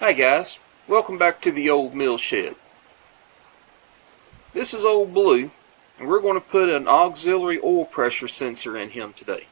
Hi guys, welcome back to the old mill shed. This is Old Blue, and we're going to put an auxiliary oil pressure sensor in him today.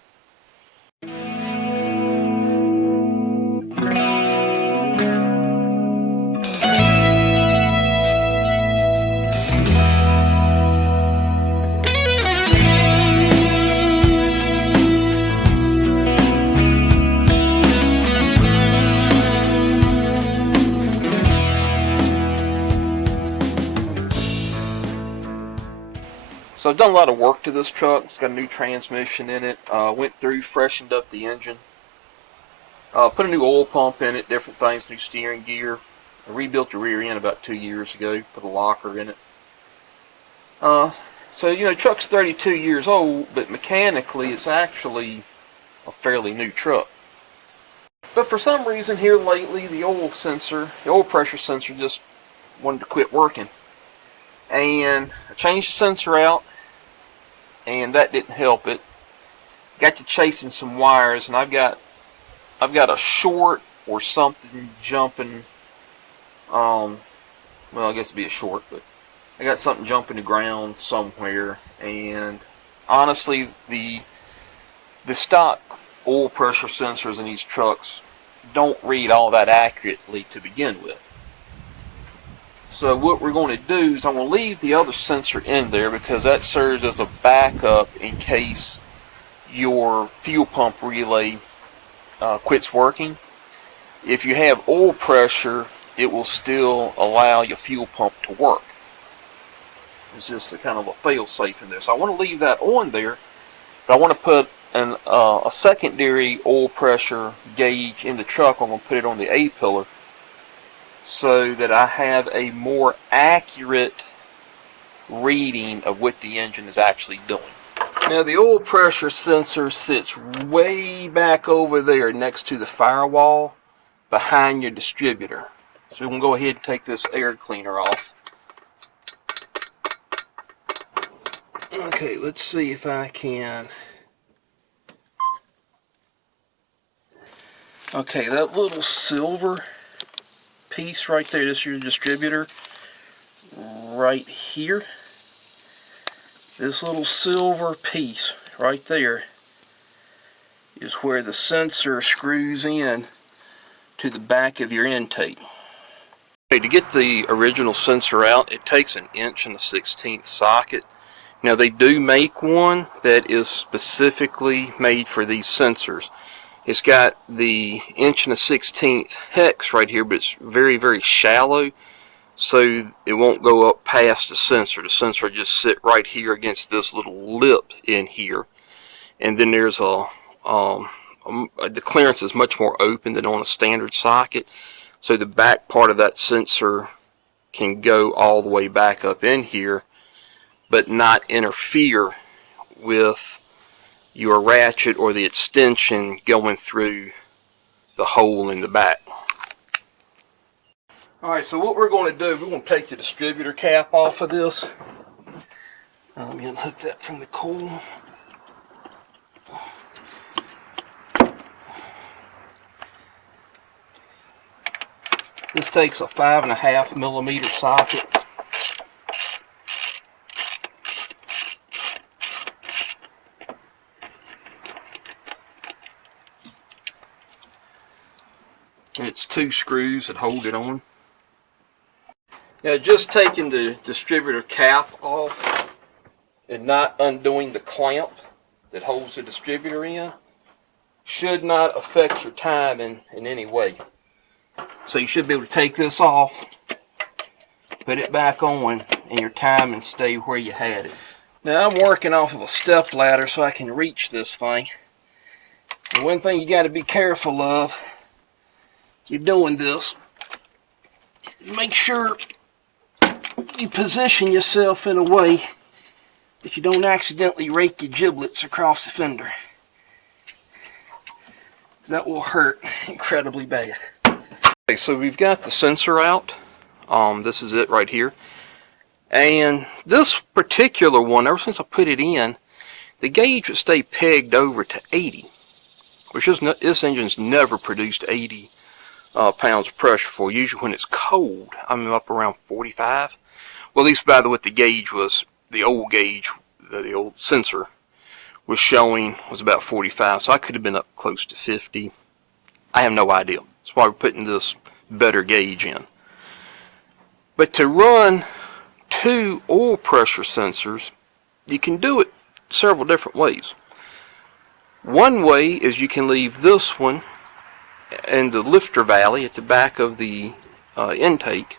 So I've done a lot of work to this truck. It's got a new transmission in it. Went through, freshened up the engine. Put a new oil pump in it, different things, new steering gear. I rebuilt the rear end about 2 years ago, put a locker in it. So, you know, the truck's 32 years old, but mechanically it's actually a fairly new truck. But for some reason here lately, the oil pressure sensor just wanted to quit working. And I changed the sensor out, and that didn't help it. Got to chasing some wires, and I've got a short or something jumping. Well, I guess it'd be a short, but I got something jumping the ground somewhere. And honestly, the stock oil pressure sensors in these trucks don't read all that accurately to begin with. So what we're going to do is I'm going to leave the other sensor in there because that serves as a backup in case your fuel pump relay quits working. If you have oil pressure, it will still allow your fuel pump to work. It's just a kind of a fail-safe in there. So I want to leave that on there, but I want to put a secondary oil pressure gauge in the truck. I'm going to put it on the A-pillar, so that I have a more accurate reading of what the engine is actually doing. Now the oil pressure sensor sits way back over there next to the firewall behind your distributor. So we're going to go ahead and take this air cleaner off. Okay, let's see if I can. Okay, that little silver piece right there, this is your distributor right here. This little silver piece right there is where the sensor screws in to the back of your intake. Okay, to get the original sensor out, it takes an 1 1/16 socket. Now they do make one that is specifically made for these sensors. It's got the 1 1/16 hex right here, but it's very, very shallow, so it won't go up past the sensor. The sensor will just sit right here against this little lip in here, and then there's the clearance is much more open than on a standard socket, so the back part of that sensor can go all the way back up in here, but not interfere with your ratchet or the extension going through the hole in the back. Alright, so what we're going to do, we're going to take the distributor cap off of this. Let me unhook that from the coil. This takes a 5.5 millimeter socket. It's 2 screws that hold it on. Now, just taking the distributor cap off and not undoing the clamp that holds the distributor in should not affect your timing in any way. So you should be able to take this off, put it back on, and your timing stay where you had it. Now I'm working off of a step ladder so I can reach this thing. And one thing you got to be careful of, you're doing this, make sure you position yourself in a way that you don't accidentally rake your giblets across the fender, because that will hurt incredibly bad. Okay, so we've got the sensor out. This is it right here, and this particular one, ever since I put it in, the gauge would stay pegged over to 80, which is this engine's never produced 80 pounds of pressure for. Usually when it's cold, I'm up around 45. Well, at least by the what the gauge was, the old gauge, the old sensor was showing was about 45, so I could have been up close to 50. I have no idea. That's why we're putting this better gauge in. But to run 2 oil pressure sensors, you can do it several different ways. One way is you can leave this one in the lifter valley at the back of the intake,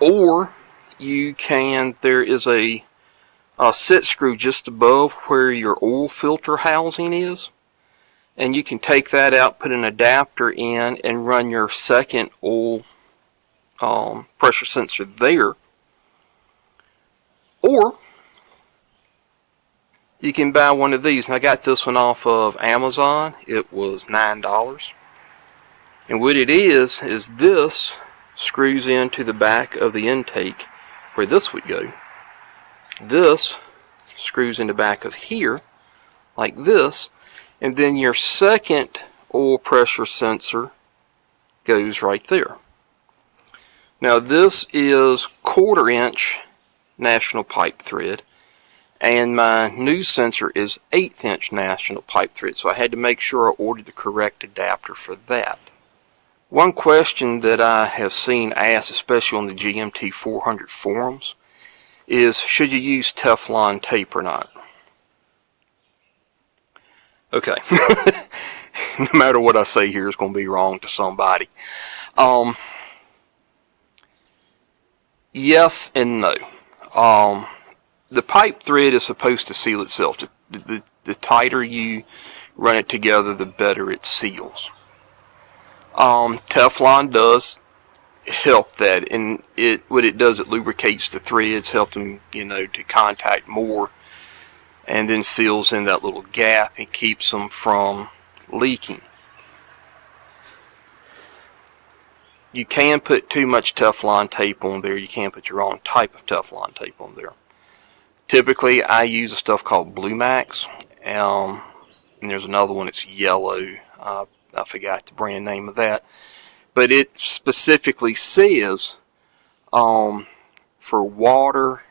or you can, there is a set screw just above where your oil filter housing is, and you can take that out, put an adapter in, and run your second oil pressure sensor there. Or you can buy one of these, and I got this one off of Amazon. It was $9. And what it is this screws into the back of the intake where this would go. This screws in the back of here like this, and then your second oil pressure sensor goes right there. Now this is 1/4 inch national pipe thread, and my new sensor is 1/8 inch national pipe thread, so I had to make sure I ordered the correct adapter for that. One question that I have seen asked, especially on the GMT 400 forums, is should you use Teflon tape or not? Okay. No matter what I say here is going to be wrong to somebody. Yes and no. The pipe thread is supposed to seal itself. The tighter you run it together, the better it seals. Teflon does help that, and what it does, it lubricates the threads, helps them, to contact more, and then fills in that little gap and keeps them from leaking. You can put too much Teflon tape on there. You can put your own type of Teflon tape on there. Typically, I use a stuff called Blue Max, and there's another one that's yellow. I forgot the brand name of that, but it specifically says for water,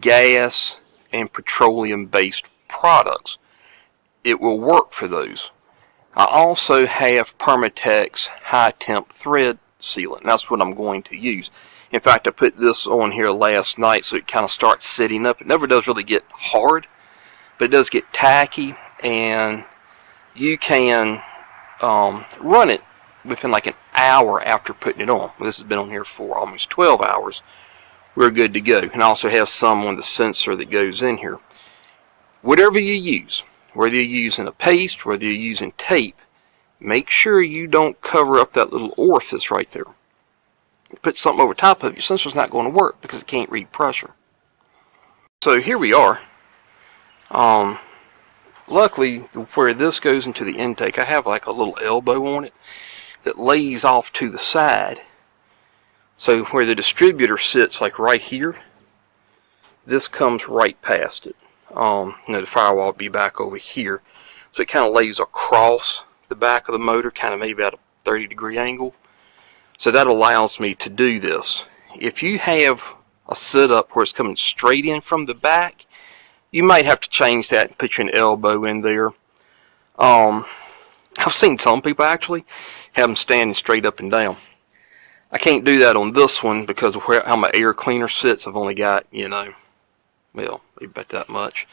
gas, and petroleum-based products, it will work for those. I also have Permatex high temp thread sealant, and that's what I'm going to use. In fact, I put this on here last night so it kind of starts sitting up. It never does really get hard, but it does get tacky, and you can run it within like an hour after putting it on. This has been on here for almost 12 hours. We're good to go. And I also have some on the sensor that goes in here. Whatever you use, whether you're using a paste, whether you're using tape, make sure you don't cover up that little orifice right there. Put something over top of it, your sensor's not going to work because it can't read pressure. So here we are. Luckily, where this goes into the intake, I have like a little elbow on it that lays off to the side. So where the distributor sits, like right here, this comes right past it. The firewall will be back over here. So it kind of lays across the back of the motor, kind of maybe at a 30-degree angle. So that allows me to do this. If you have a setup where it's coming straight in from the back, you might have to change that and put your elbow in there. I've seen some people actually have them standing straight up and down. I can't do that on this one because of how my air cleaner sits. I've only got, well, maybe about that much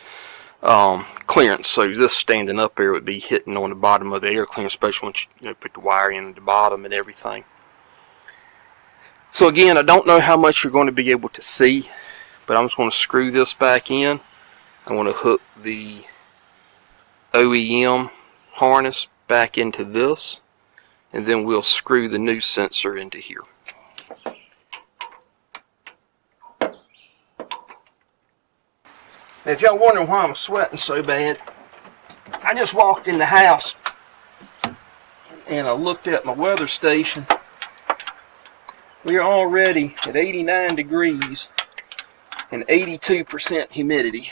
clearance. So this standing up there would be hitting on the bottom of the air cleaner, especially once you put the wire in at the bottom and everything. So again, I don't know how much you're going to be able to see, but I'm just going to screw this back in. I want to hook the OEM harness back into this, and then we'll screw the new sensor into here. If y'all wondering why I'm sweating so bad, I just walked in the house and I looked at my weather station. We are already at 89 degrees and 82% humidity.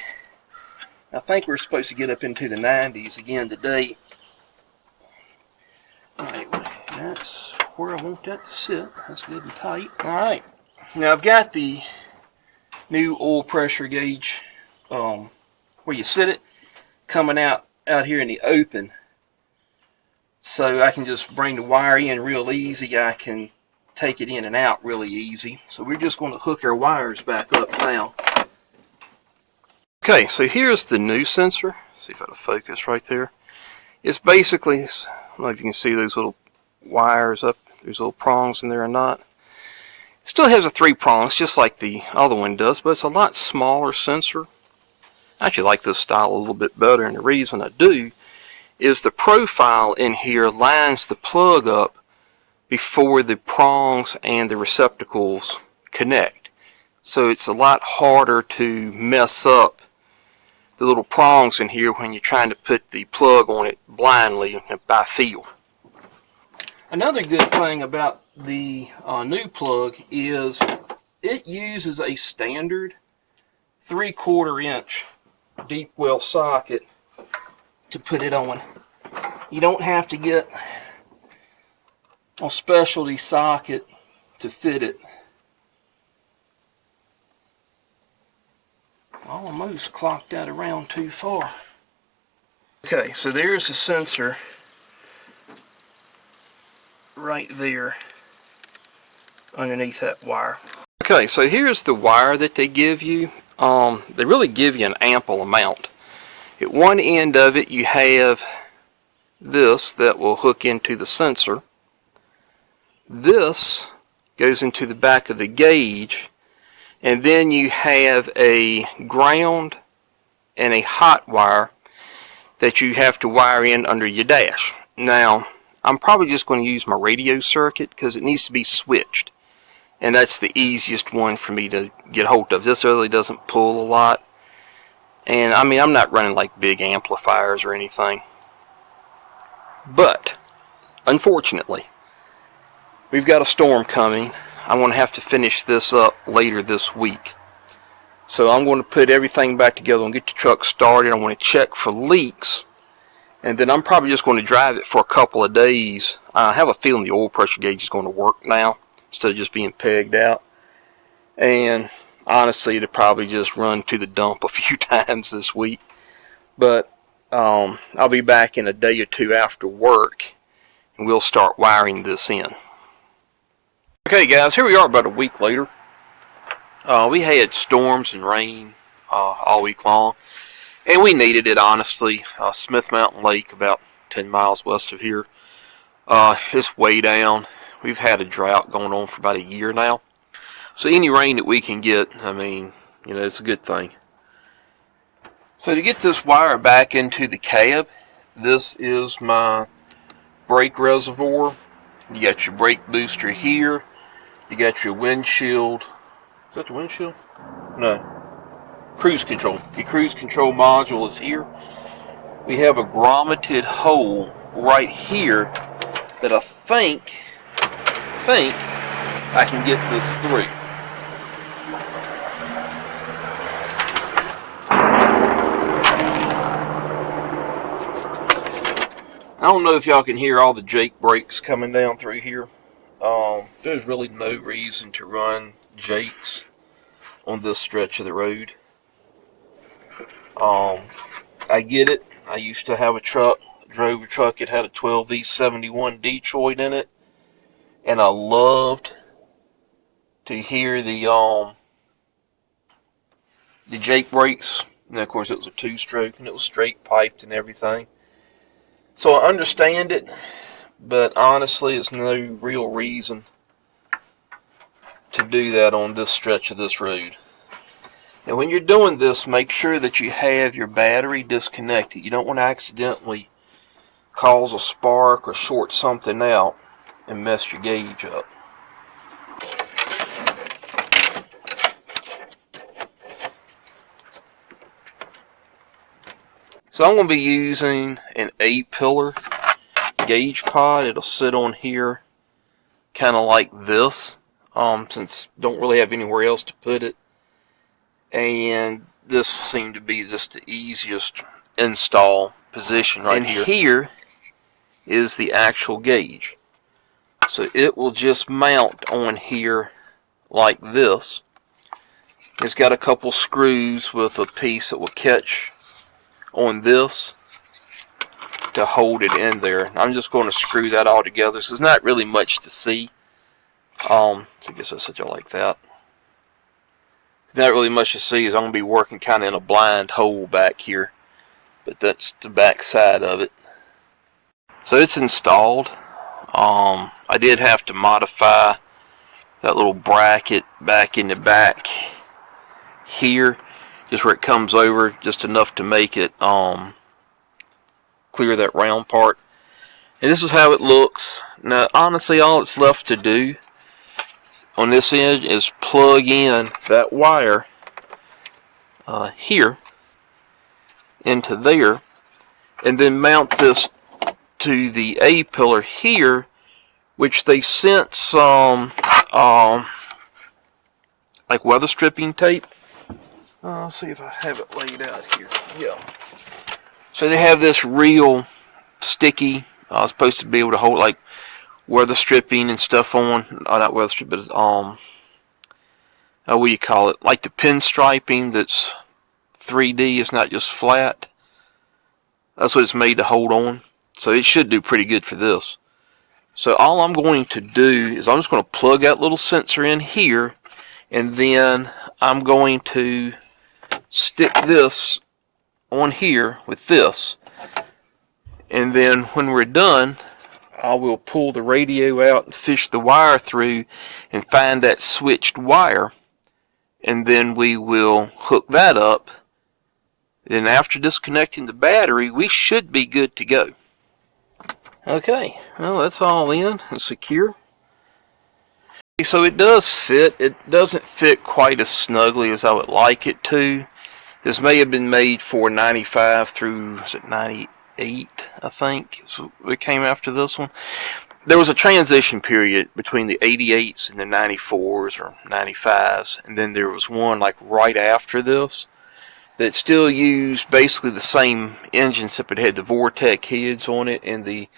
I think we're supposed to get up into the 90s again today. Alright, we'll That's where I want that to sit. That's good and tight. Alright. Now I've got the new oil pressure gauge where you sit it coming out here in the open. So I can just bring the wire in real easy. I can take it in and out really easy. So we're just going to hook our wires back up now. Okay, so here's the new sensor. See if it'll focus right there. It's basically, I don't know if you can see those little wires up, there's little prongs in there or not. It still has a 3 prongs just like the other one does, but it's a lot smaller sensor. I actually like this style a little bit better, and the reason I do is the profile in here lines the plug up before the prongs and the receptacles connect. So it's a lot harder to mess up the little prongs in here when you're trying to put the plug on it blindly by feel. Another good thing about the new plug is it uses a standard 3/4 inch deep well socket to put it on. You don't have to get a specialty socket to fit it. Almost clocked that around too far. Okay, so there's the sensor right there underneath that wire. Okay, so here's the wire that they give you. They really give you an ample amount. At one end of it you have this that will hook into the sensor. This goes into the back of the gauge, and then you have a ground and a hot wire that you have to wire in under your dash. Now I'm probably just going to use my radio circuit because it needs to be switched, and that's the easiest one for me to get hold of. This really doesn't pull a lot, and I mean I'm not running like big amplifiers or anything. But unfortunately we've got a storm coming. I'm going to have to finish this up later this week. So I'm going to put everything back together and get the truck started. I want to check for leaks, and then I'm probably just going to drive it for a couple of days. I have a feeling the oil pressure gauge is going to work now instead of just being pegged out. And honestly, it'll probably just run to the dump a few times this week. But I'll be back in a day or two after work, and we'll start wiring this in. Okay guys, here we are about a week later. We had storms and rain all week long, and we needed it honestly. Smith Mountain Lake, about 10 miles west of here, it's way down. We've had a drought going on for about a year now. So any rain that we can get, I mean, you know, it's a good thing. So to get this wire back into the cab, this is my brake reservoir. You got your brake booster here. You got your windshield. Is that the windshield? No. Cruise control. Your cruise control module is here. We have a grommeted hole right here that I think I can get this through. I don't know if y'all can hear all the Jake brakes coming down through here. There's really no reason to run Jakes on this stretch of the road. I get it. I used to have a truck, drove a truck. It had a 12V71 Detroit in it, and I loved to hear the Jake brakes. And of course, it was a 2-stroke, and it was straight piped and everything. So I understand it, but honestly, it's no real reason to do that on this stretch of this road. And when you're doing this, make sure that you have your battery disconnected. You don't want to accidentally cause a spark or short something out and mess your gauge up. So I'm going to be using an 8-pillar gauge pod. It'll sit on here kind of like this, since don't really have anywhere else to put it. And this seemed to be just the easiest install position right here. And here is the actual gauge. So it will just mount on here like this. It's got a couple screws with a piece that will catch on this to hold it in there. I'm just going to screw that all together. So there's not really much to see. So I guess I'll set it like that. Not really much to see, as I'm going to be working kind of in a blind hole back here. But that's the back side of it. So it's installed. I did have to modify that little bracket back in the back here, just where it comes over, just enough to make it clear that round part. And this is how it looks. Now honestly, all it's left to do on this end is plug in that wire here into there, and then mount this to the A pillar here, which they sent some like weather stripping tape. I'll see if I have it laid out here. Yeah. So they have this real sticky, supposed to be able to hold like weather stripping and stuff on. Not weather strip, but what do you call it? Like the pinstriping that's 3D. It's not just flat. That's what it's made to hold on. So it should do pretty good for this. So all I'm going to do is I'm just going to plug that little sensor in here, and then I'm going to stick this on here with this. And then when we're done, I will pull the radio out and fish the wire through and find that switched wire. And then we will hook that up. Then after disconnecting the battery, we should be good to go. Okay, well that's all in and secure. So it does fit. It doesn't fit quite as snugly as I would like it to. This may have been made for 95 through, was it 98, I think. So it came after this one. There was a transition period between the 88s and the 94s or 95s, and then there was one like right after this that still used basically the same engine, except it had the Vortec heads on it, and the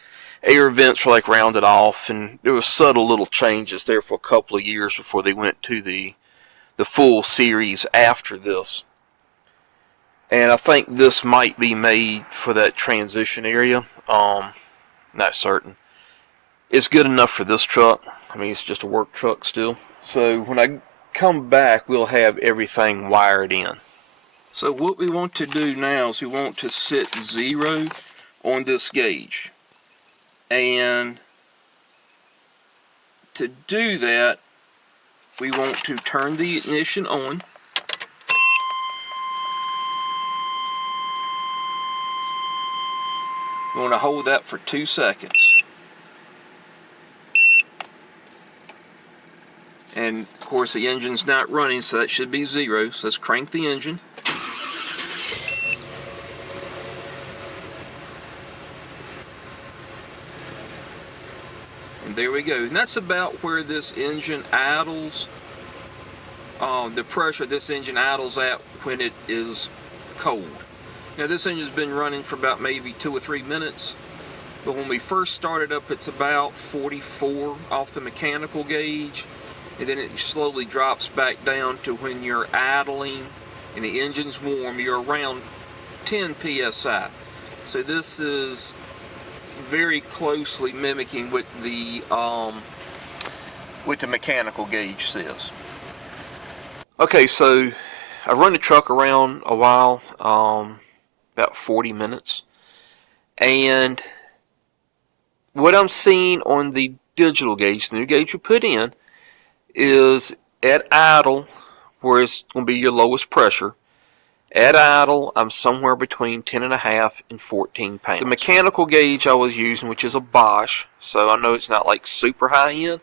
air vents were like rounded off, and there was subtle little changes there for a couple of years before they went to the full series after this. And I think this might be made for that transition area. Not certain. It's good enough for this truck. I mean, it's just a work truck still. So when I come back, we'll have everything wired in. So what we want to do now is we want to set 0 on this gauge. And to do that, we want to turn the ignition on. We want to hold that for 2 seconds. And of course the engine's not running, so that should be 0. So let's crank the engine. And there we go. And that's about where this engine idles. The pressure this engine idles at when it is cold. Now this engine's been running for about maybe 2 or 3 minutes, but when we first started up it's about 44 off the mechanical gauge, and then it slowly drops back down to when you're idling and the engine's warm, you're around 10 psi. So this is very closely mimicking what the mechanical gauge says. Okay, so I've run the truck around a while, about 40 minutes, and what I'm seeing on the digital gauge, the new gauge we put in, is at idle, where it's going to be your lowest pressure. At idle, I'm somewhere between 10.5 and 14 pounds. The mechanical gauge I was using, which is a Bosch, so I know it's not like super high end,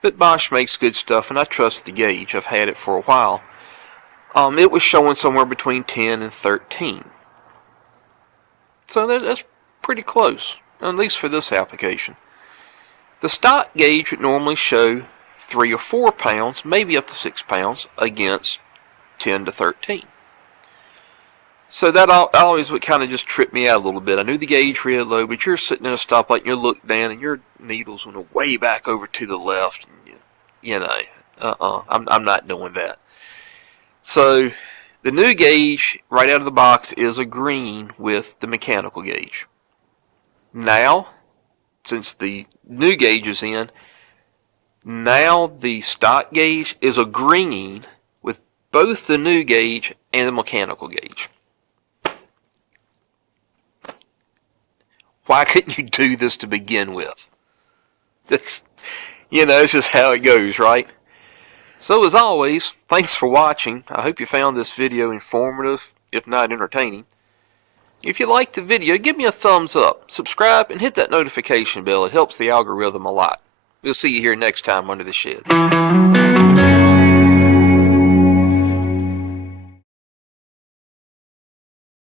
but Bosch makes good stuff, and I trust the gauge. I've had it for a while. It was showing somewhere between 10 and 13. So that's pretty close, at least for this application. The stock gauge would normally show 3 or 4 pounds, maybe up to 6 pounds, against 10 to 13. So that always would kind of just trip me out a little bit. I knew the gauge read low, but you're sitting in a stoplight and you look down and your needle's went way back over to the left. And I'm not doing that. So the new gauge right out of the box is a green with the mechanical gauge. Now, since the new gauge is in, now the stock gauge is a green with both the new gauge and the mechanical gauge. Why couldn't you do this to begin with? This is how it goes, right? So as always, thanks for watching. I hope you found this video informative, if not entertaining. If you liked the video, give me a thumbs up, subscribe, and hit that notification bell. It helps the algorithm a lot. We'll see you here next time under the shed.